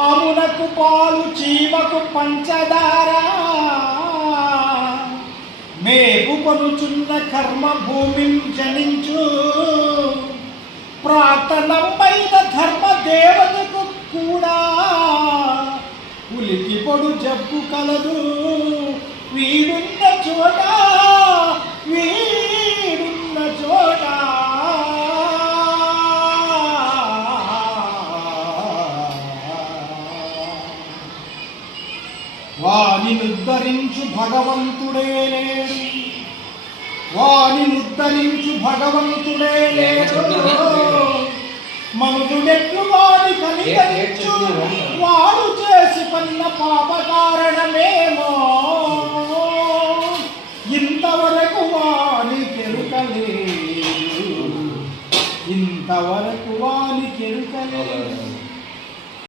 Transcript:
ఆమునకు పాలు చీమకు పంచదార మేపు కొనుచున్న కర్మ భూమిని జనించు ప్రార్థనమైన ధర్మ దేవతకు కూడా ఉలికి పొడు జబ్బు కలదు వీడున్న చోట వానినుద్ధరించు భగవంతుడే లేడు వానినుద్ధరించు భగవంతుడే లేడు మనుజుడెట్లు వాడి కనికరించు వాడు చేసి పన్న పాప కారణమేమో